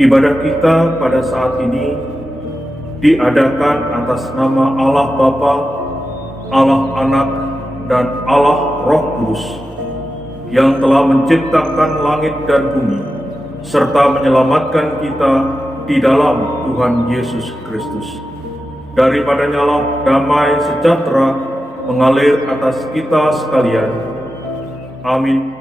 Ibadah kita pada saat ini diadakan atas nama Allah Bapa, Allah Anak, dan Allah Roh Kudus yang telah menciptakan langit dan bumi serta menyelamatkan kita di dalam Tuhan Yesus Kristus. Daripadanya lah damai sejahtera mengalir atas kita sekalian. Amin.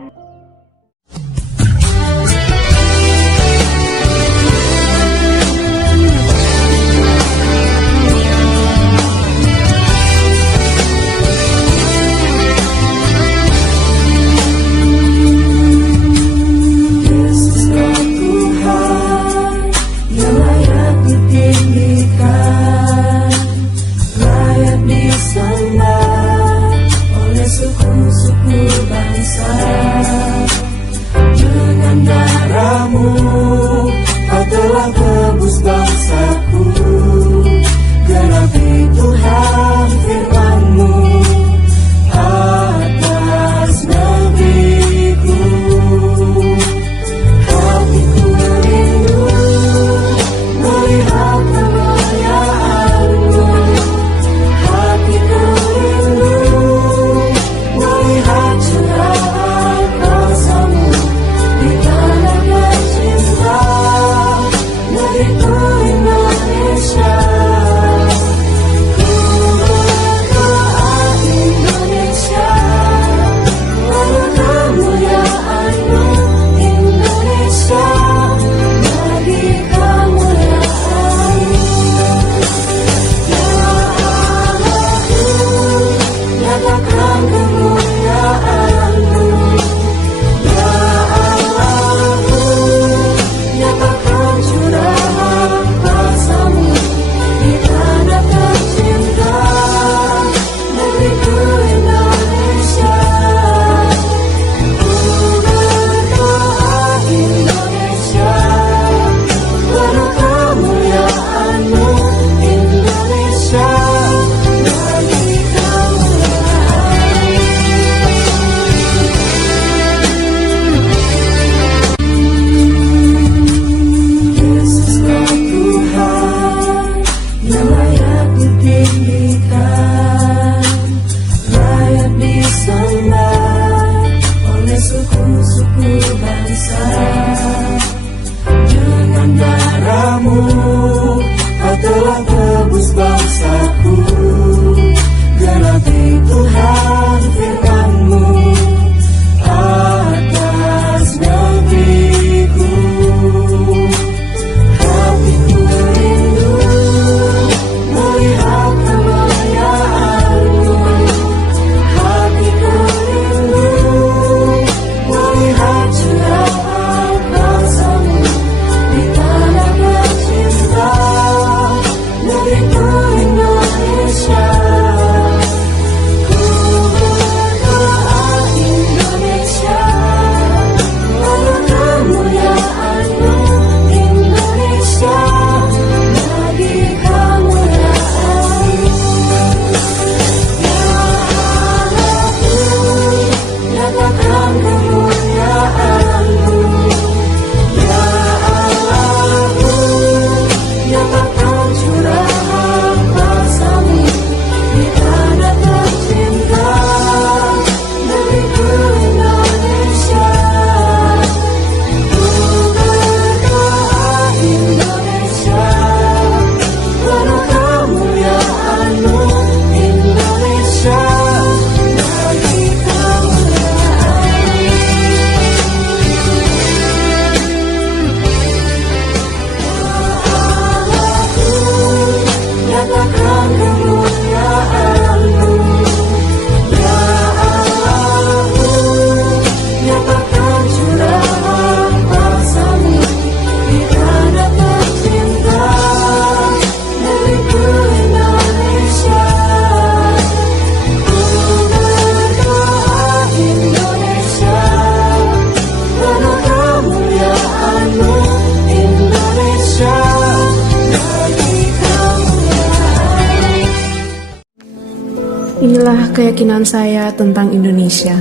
Inilah keyakinan saya tentang Indonesia.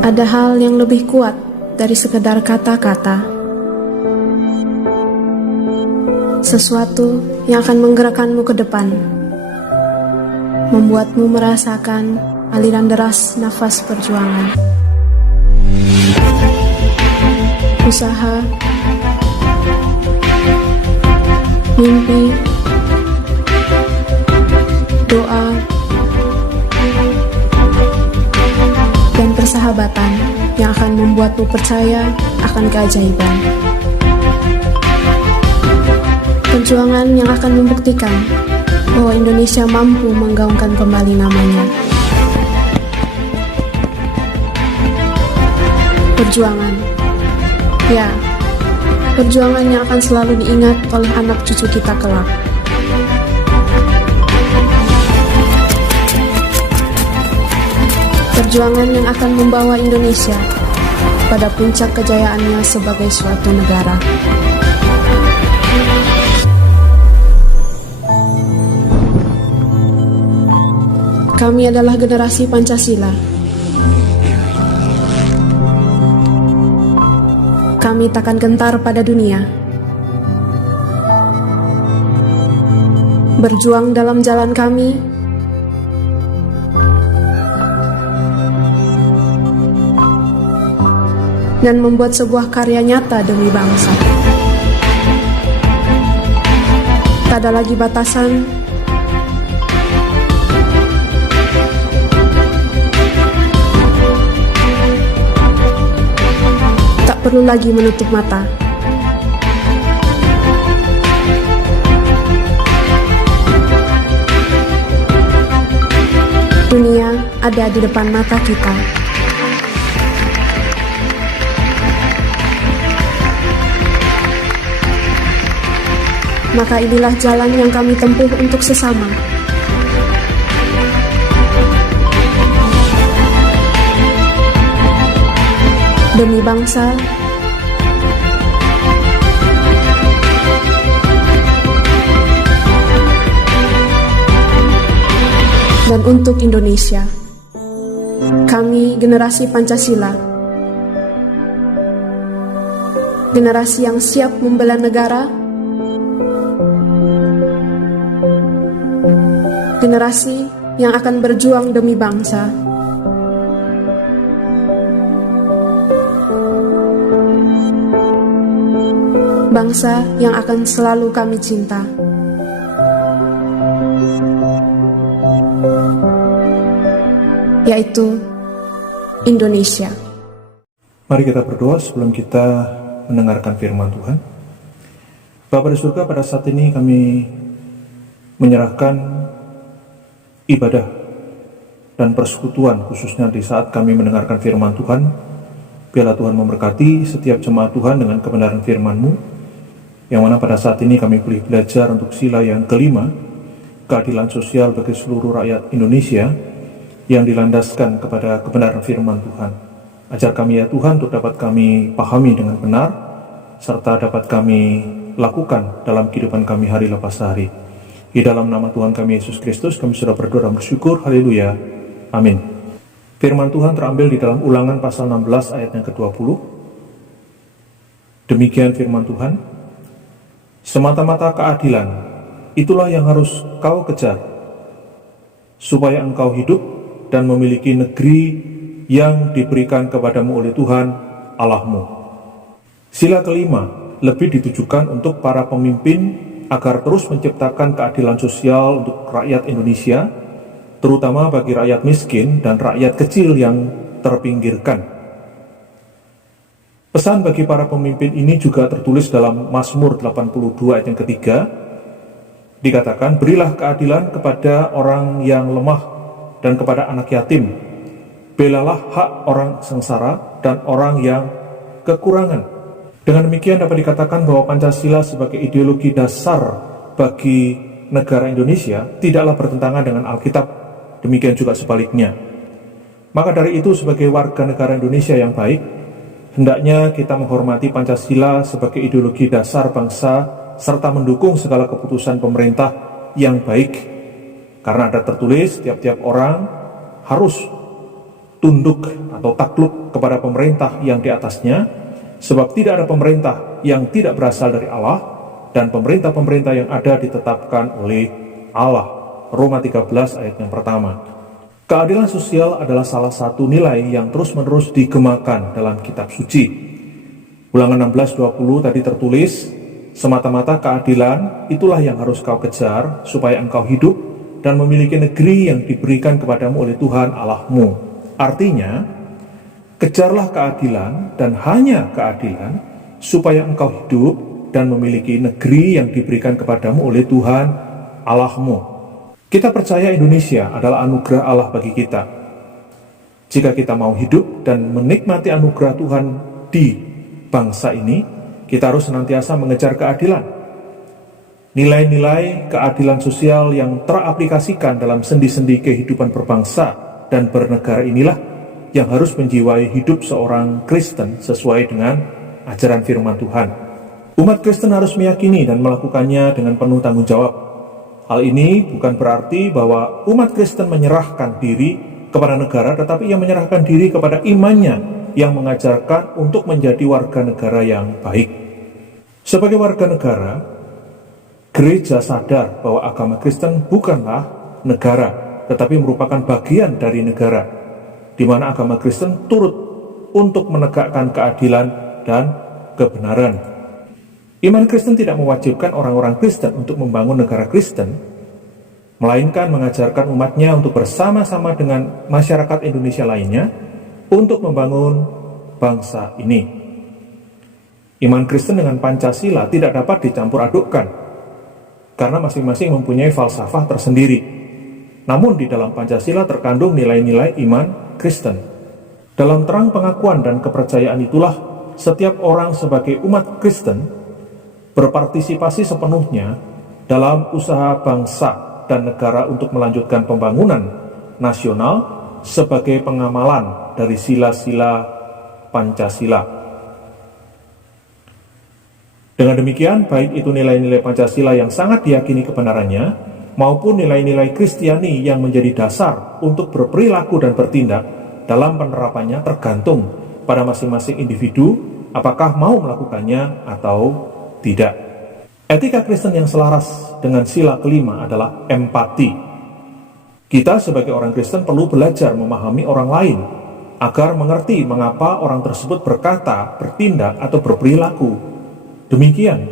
Ada hal yang lebih kuat dari sekedar kata-kata. Sesuatu yang akan menggerakkanmu ke depan, membuatmu merasakan aliran deras nafas perjuangan. Usaha, mimpi, doa, dan persahabatan yang akan membuatmu percaya akan keajaiban. Perjuangan yang akan membuktikan bahwa Indonesia mampu menggaungkan kembali namanya. Perjuangan, ya, perjuangan yang akan selalu diingat oleh anak cucu kita kelak. Perjuangan yang akan membawa Indonesia pada puncak kejayaannya sebagai suatu negara. Kami adalah generasi Pancasila. Kami takkan gentar pada dunia. Berjuang dalam jalan kami, dan membuat sebuah karya nyata demi bangsa. Tak ada lagi batasan, tak perlu lagi menutup mata. Dunia ada di depan mata kita. Maka inilah jalan yang kami tempuh untuk sesama. Demi bangsa, dan untuk Indonesia. Kami generasi Pancasila, generasi yang siap membela negara, generasi yang akan berjuang demi bangsa. Bangsa yang akan selalu kami cinta. Yaitu Indonesia. Mari kita berdoa sebelum kita mendengarkan firman Tuhan. Bapa di surga, pada saat ini kami menyerahkan ibadah dan persekutuan, khususnya di saat kami mendengarkan firman Tuhan. Biarlah Tuhan memberkati setiap jemaat Tuhan dengan kebenaran firman-Mu, yang mana pada saat ini kami boleh belajar untuk sila yang kelima, keadilan sosial bagi seluruh rakyat Indonesia, yang dilandaskan kepada kebenaran firman Tuhan. Ajar kami ya Tuhan untuk dapat kami pahami dengan benar, serta dapat kami lakukan dalam kehidupan kami hari lepas hari. Di dalam nama Tuhan kami Yesus Kristus, kami sudah berdoa dan bersyukur. Haleluya. Amin. Firman Tuhan terambil di dalam Ulangan pasal 16 ayat yang ke-20. Demikian firman Tuhan. Semata-mata keadilan, itulah yang harus kau kejar, supaya engkau hidup dan memiliki negeri yang diberikan kepadamu oleh Tuhan Allahmu. Sila kelima lebih ditujukan untuk para pemimpin agar terus menciptakan keadilan sosial untuk rakyat Indonesia, terutama bagi rakyat miskin dan rakyat kecil yang terpinggirkan. Pesan bagi para pemimpin ini juga tertulis dalam Mazmur 82 ayat yang ketiga. Dikatakan, berilah keadilan kepada orang yang lemah dan kepada anak yatim. Belalah hak orang sengsara dan orang yang kekurangan. Dengan demikian dapat dikatakan bahwa Pancasila sebagai ideologi dasar bagi negara Indonesia tidaklah bertentangan dengan Alkitab. Demikian juga sebaliknya. Maka dari itu sebagai warga negara Indonesia yang baik, hendaknya kita menghormati Pancasila sebagai ideologi dasar bangsa serta mendukung segala keputusan pemerintah yang baik. Karena ada tertulis tiap-tiap orang harus tunduk atau takluk kepada pemerintah yang di atasnya, sebab tidak ada pemerintah yang tidak berasal dari Allah, dan pemerintah-pemerintah yang ada ditetapkan oleh Allah. Roma 13 ayat yang pertama. Keadilan sosial adalah salah satu nilai yang terus-menerus digemakan dalam kitab suci. Ulangan 16:20 tadi tertulis, semata-mata keadilan itulah yang harus kau kejar supaya engkau hidup dan memiliki negeri yang diberikan kepadamu oleh Tuhan Allahmu. Artinya, kejarlah keadilan dan hanya keadilan supaya engkau hidup dan memiliki negeri yang diberikan kepadamu oleh Tuhan Allahmu. Kita percaya Indonesia adalah anugerah Allah bagi kita. Jika kita mau hidup dan menikmati anugerah Tuhan di bangsa ini, kita harus senantiasa mengejar keadilan. Nilai-nilai keadilan sosial yang teraplikasikan dalam sendi-sendi kehidupan berbangsa dan bernegara inilah yang harus menjiwai hidup seorang Kristen sesuai dengan ajaran firman Tuhan. Umat Kristen harus meyakini dan melakukannya dengan penuh tanggung jawab. Hal ini bukan berarti bahwa umat Kristen menyerahkan diri kepada negara, tetapi ia menyerahkan diri kepada imannya yang mengajarkan untuk menjadi warga negara yang baik. Sebagai warga negara, gereja sadar bahwa agama Kristen bukanlah negara, tetapi merupakan bagian dari negara, di mana agama Kristen turut untuk menegakkan keadilan dan kebenaran. Iman Kristen tidak mewajibkan orang-orang Kristen untuk membangun negara Kristen, melainkan mengajarkan umatnya untuk bersama-sama dengan masyarakat Indonesia lainnya untuk membangun bangsa ini. Iman Kristen dengan Pancasila tidak dapat dicampur adukkan, karena masing-masing mempunyai falsafah tersendiri. Namun di dalam Pancasila terkandung nilai-nilai iman Kristen. Dalam terang pengakuan dan kepercayaan itulah setiap orang sebagai umat Kristen berpartisipasi sepenuhnya dalam usaha bangsa dan negara untuk melanjutkan pembangunan nasional sebagai pengamalan dari sila-sila Pancasila. Dengan demikian, baik itu nilai-nilai Pancasila yang sangat diyakini kebenarannya, maupun nilai-nilai Kristiani yang menjadi dasar untuk berperilaku dan bertindak dalam penerapannya tergantung pada masing-masing individu apakah mau melakukannya atau tidak. Etika Kristen yang selaras dengan sila kelima adalah empati. Kita sebagai orang Kristen perlu belajar memahami orang lain agar mengerti mengapa orang tersebut berkata, bertindak, atau berperilaku demikian.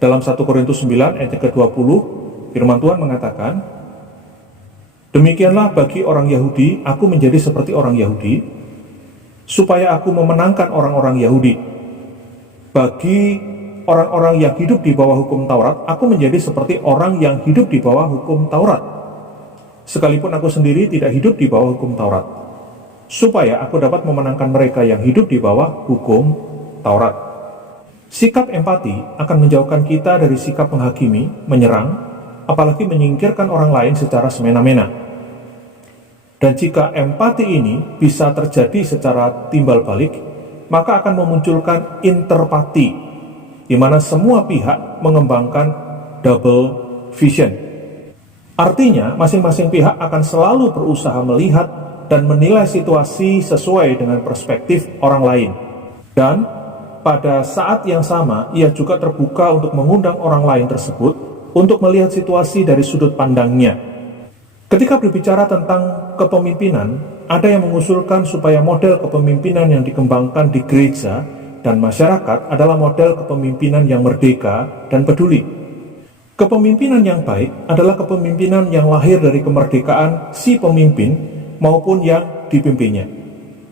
Dalam 1 Korintus 9 ayat ke-20, firman Tuhan mengatakan, demikianlah bagi orang Yahudi, aku menjadi seperti orang Yahudi, supaya aku memenangkan orang-orang Yahudi. Bagi orang-orang yang hidup di bawah hukum Taurat, aku menjadi seperti orang yang hidup di bawah hukum Taurat. Sekalipun aku sendiri tidak hidup di bawah hukum Taurat, supaya aku dapat memenangkan mereka yang hidup di bawah hukum Taurat. Sikap empati akan menjauhkan kita dari sikap menghakimi, menyerang, apalagi menyingkirkan orang lain secara semena-mena. Dan jika empati ini bisa terjadi secara timbal balik, maka akan memunculkan interpati, di mana semua pihak mengembangkan double vision. Artinya, masing-masing pihak akan selalu berusaha melihat dan menilai situasi sesuai dengan perspektif orang lain. Dan pada saat yang sama, ia juga terbuka untuk mengundang orang lain tersebut untuk melihat situasi dari sudut pandangnya. Ketika berbicara tentang kepemimpinan, ada yang mengusulkan supaya model kepemimpinan yang dikembangkan di gereja dan masyarakat adalah model kepemimpinan yang merdeka dan peduli. Kepemimpinan yang baik adalah kepemimpinan yang lahir dari kemerdekaan si pemimpin maupun yang dipimpinnya,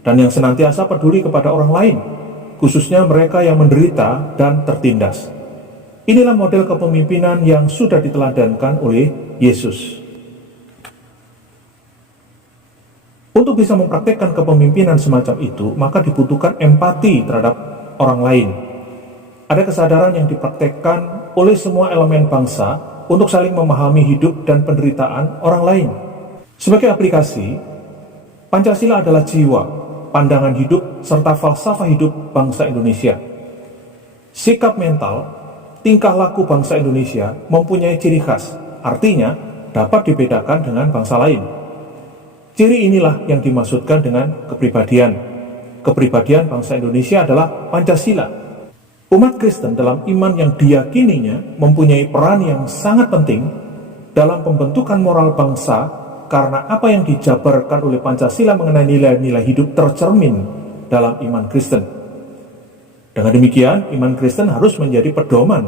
dan yang senantiasa peduli kepada orang lain, khususnya mereka yang menderita dan tertindas. Inilah model kepemimpinan yang sudah diteladankan oleh Yesus. Untuk bisa mempraktekkan kepemimpinan semacam itu, maka dibutuhkan empati terhadap orang lain. Ada kesadaran yang dipraktekkan oleh semua elemen bangsa untuk saling memahami hidup dan penderitaan orang lain. Sebagai aplikasi, Pancasila adalah jiwa, pandangan hidup, serta falsafah hidup bangsa Indonesia. Sikap mental, tingkah laku bangsa Indonesia mempunyai ciri khas, artinya dapat dibedakan dengan bangsa lain. Ciri inilah yang dimaksudkan dengan kepribadian. Kepribadian bangsa Indonesia adalah Pancasila. Umat Kristen dalam iman yang diyakininya mempunyai peran yang sangat penting dalam pembentukan moral bangsa karena apa yang dijabarkan oleh Pancasila mengenai nilai-nilai hidup tercermin dalam iman Kristen. Dengan demikian, iman Kristen harus menjadi pedoman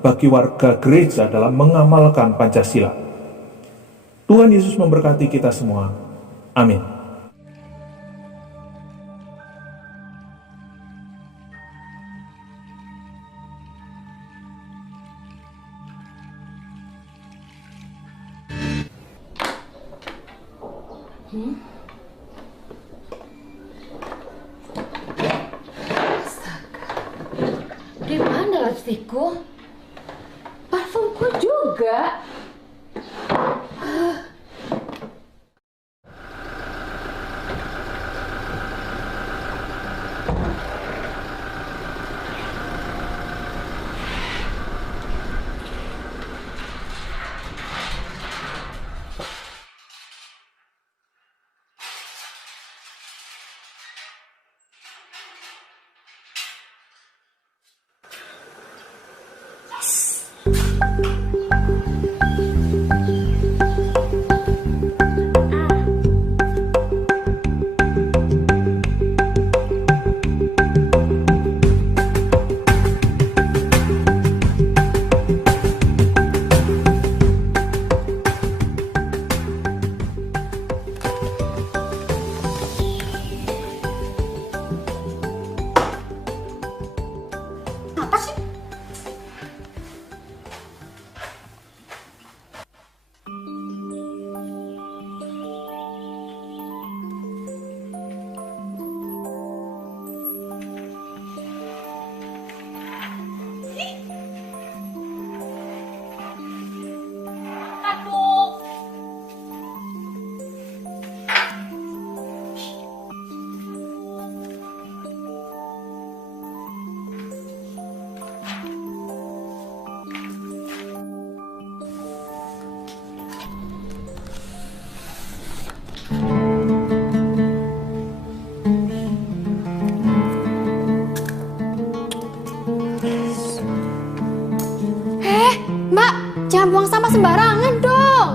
bagi warga gereja dalam mengamalkan Pancasila. Tuhan Yesus memberkati kita semua. Amin. Di mana lipstikku? Parfumku juga. Mbak, jangan buang sampah sembarangan dong.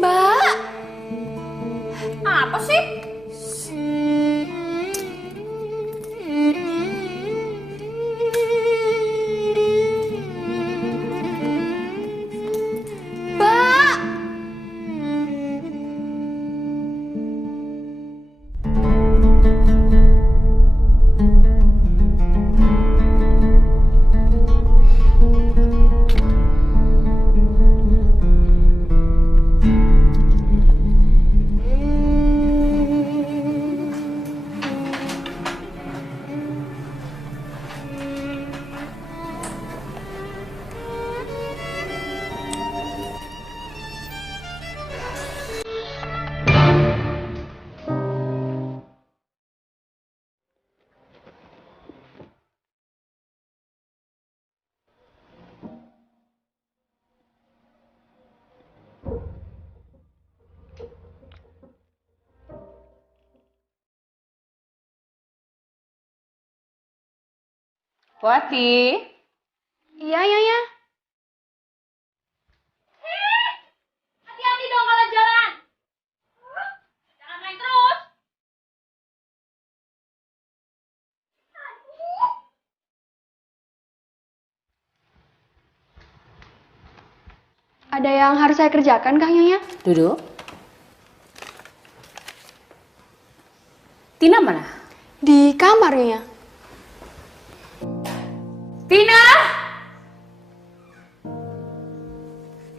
Mbak, Apa sih? Mbak. Wati. Iya, Nyonya. Hati-hati dong kalau jalan. Jangan main terus. Ada yang harus saya kerjakan, Kang Nyonya? Duduk. Tina mana? Di kamar, Nyonya. Tina!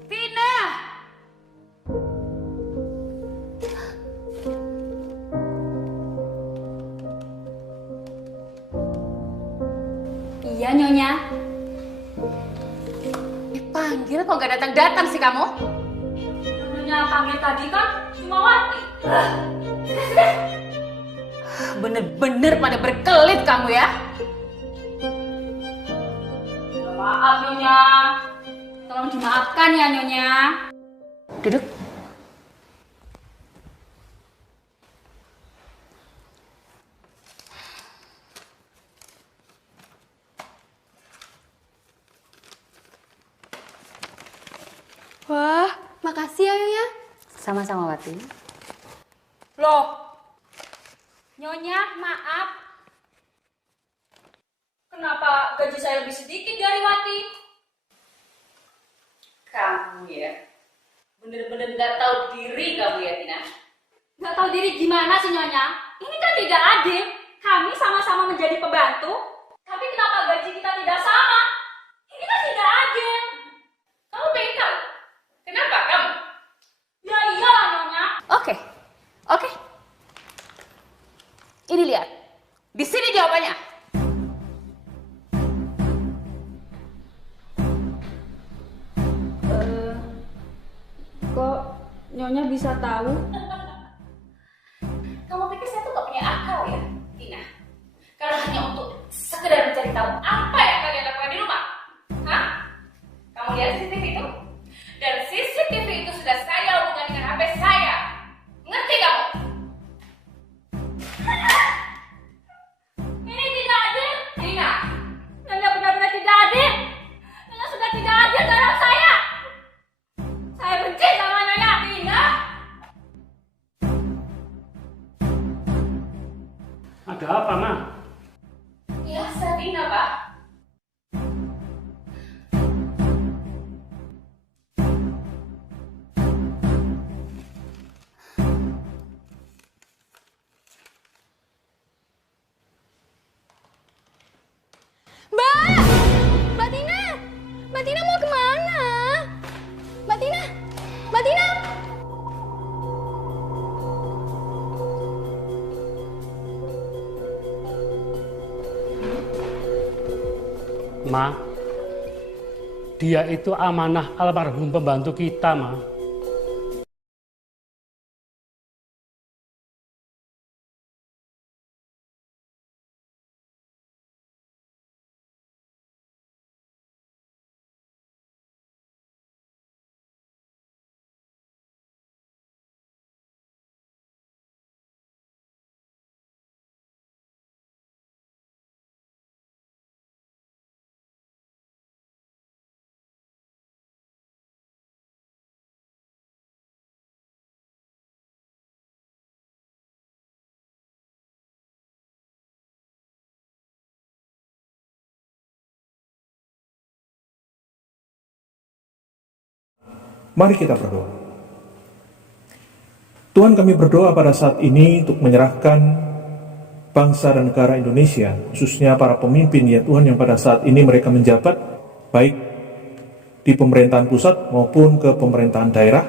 Tina! Iya, Nyonya. Dipanggil kok gak datang-datang sih kamu? Nyonya panggil tadi kan cuma Wati. Bener-bener pada berkelit kamu ya. Maaf Nyonya. Tolong dimaafkan ya Nyonya. Duduk. Wah, makasih ya Nyonya. Sama-sama, Wati. Loh, Nyonya maaf. Kenapa gaji saya lebih sedikit dari Wati? Kamu ya, bener-bener gak tahu diri kamu ya Tina. Gak tahu diri gimana sih Nyonya? Ini kan tidak adil. Kami sama-sama menjadi pembantu, tapi kenapa gaji kita tidak sama? Ini kan tidak adil. Kamu pengen tahu? Kenapa kamu? Ya iyalah Nyonya. Oke. Ini lihat. Di sini jawabannya. Kok Nyonya bisa tahu? Kamu pikir saya tuh gak punya akal ya, Tina? Kalau hanya untuk sekedar mencari tahu apa yang kalian lakukan di rumah. Hah? Kamu lihat CCTV itu? Dan CCTV itu sudah saya hubungkan dengan HP saya. Ngerti kamu? Ini tidak adil, Tina. Nyonya benar-benar tidak adil. Nyonya sudah tidak adil terhadap saya. Saya benci sama Nyonya, Tina. Ada apa, Ma? Biasa, Tina, Pak. Mbak Tina! Mbak Tina mau kemana? Mbak Tina! Mbak Tina! Ma, dia itu amanah almarhum pembantu kita, Ma. Mari kita berdoa. Tuhan, kami berdoa pada saat ini untuk menyerahkan bangsa dan negara Indonesia, khususnya para pemimpin ya Tuhan yang pada saat ini mereka menjabat, baik di pemerintahan pusat maupun ke pemerintahan daerah,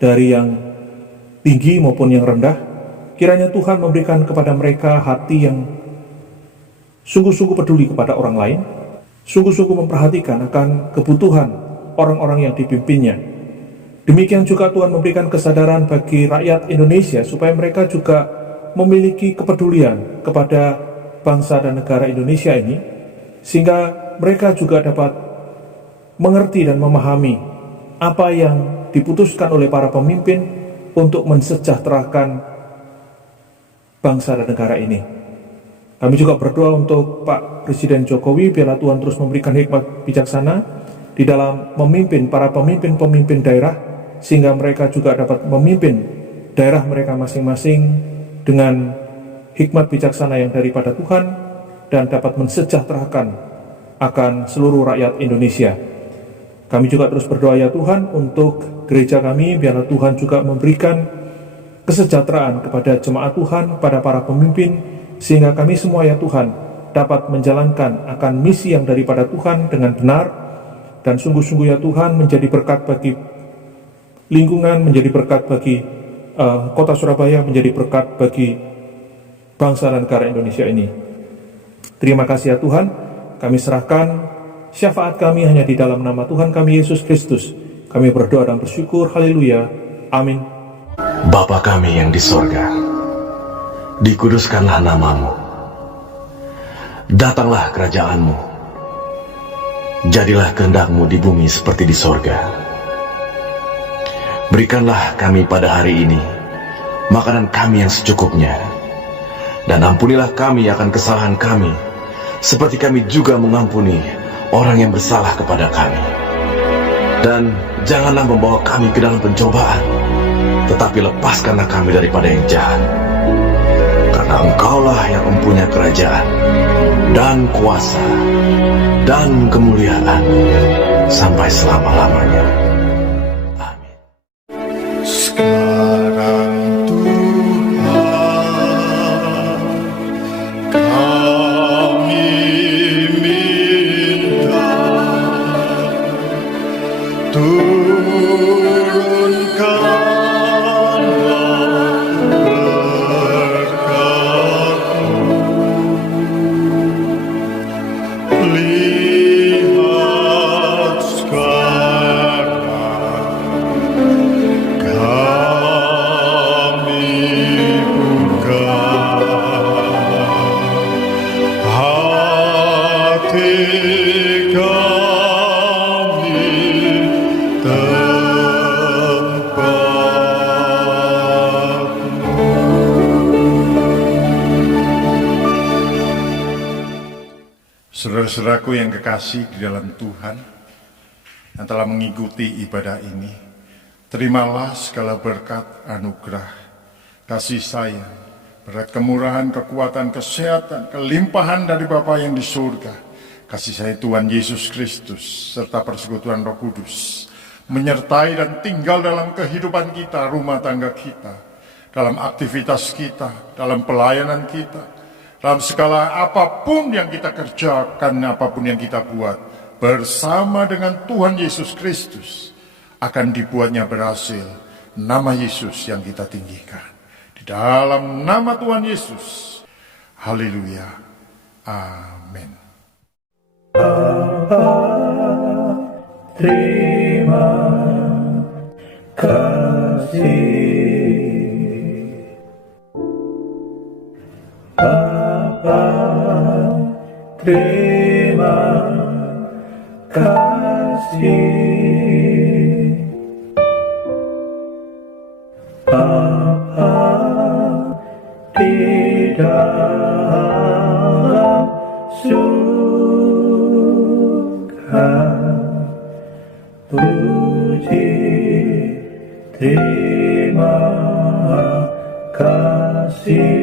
dari yang tinggi maupun yang rendah. Kiranya Tuhan memberikan kepada mereka hati yang sungguh-sungguh peduli kepada orang lain, sungguh-sungguh memperhatikan akan kebutuhan orang-orang yang dipimpinnya. Demikian juga Tuhan memberikan kesadaran bagi rakyat Indonesia supaya mereka juga memiliki kepedulian kepada bangsa dan negara Indonesia ini, sehingga mereka juga dapat mengerti dan memahami apa yang diputuskan oleh para pemimpin untuk mensejahterakan bangsa dan negara ini. Kami juga berdoa untuk Pak Presiden Jokowi, biarlah Tuhan terus memberikan hikmat bijaksana di dalam memimpin para pemimpin-pemimpin daerah, sehingga mereka juga dapat memimpin daerah mereka masing-masing dengan hikmat bijaksana yang daripada Tuhan dan dapat mensejahterakan akan seluruh rakyat Indonesia. Kami juga terus berdoa ya Tuhan untuk gereja kami, biarlah Tuhan juga memberikan kesejahteraan kepada jemaat Tuhan, pada para pemimpin, sehingga kami semua ya Tuhan dapat menjalankan akan misi yang daripada Tuhan dengan benar. Dan sungguh-sungguh ya Tuhan menjadi berkat bagi lingkungan, menjadi berkat bagi kota Surabaya, menjadi berkat bagi bangsa dan negara Indonesia ini. Terima kasih ya Tuhan, kami serahkan syafaat kami hanya di dalam nama Tuhan kami Yesus Kristus. Kami berdoa dan bersyukur, haleluya, amin. Bapa kami yang di sorga, dikuduskanlah namamu, datanglah kerajaanmu, jadilah kehendak-Mu di bumi seperti di sorga. Berikanlah kami pada hari ini makanan kami yang secukupnya, dan ampunilah kami akan kesalahan kami, seperti kami juga mengampuni orang yang bersalah kepada kami. Dan janganlah membawa kami ke dalam pencobaan, tetapi lepaskanlah kami daripada yang jahat. Karena Engkaulah yang mempunyai kerajaan, dan kuasa, dan kemuliaan, sampai selama-lamanya. Amin. Sekarang Tuhan, kami minta turunkanlah berkat-Mu. Lihat sekarang kami buka hati kami tempat-Mu. Saudara-saudaraku yang kekasih di dalam Tuhan, yang telah mengikuti ibadah ini, terimalah segala berkat, anugerah, kasih sayang, berkat kemurahan, kekuatan, kesehatan, kelimpahan dari Bapa yang di surga, kasih sayang Tuhan Yesus Kristus, serta persekutuan Roh Kudus, menyertai dan tinggal dalam kehidupan kita, rumah tangga kita, dalam aktivitas kita, dalam pelayanan kita, dalam segala apapun yang kita kerjakan, apapun yang kita buat, bersama dengan Tuhan Yesus Kristus, akan dibuatnya berhasil. Nama Yesus yang kita tinggikan. Di dalam nama Tuhan Yesus. Haleluya. Amin. Terima kasih Bapa, terima kasih Bapa di dalam surga. Puji, terima kasih.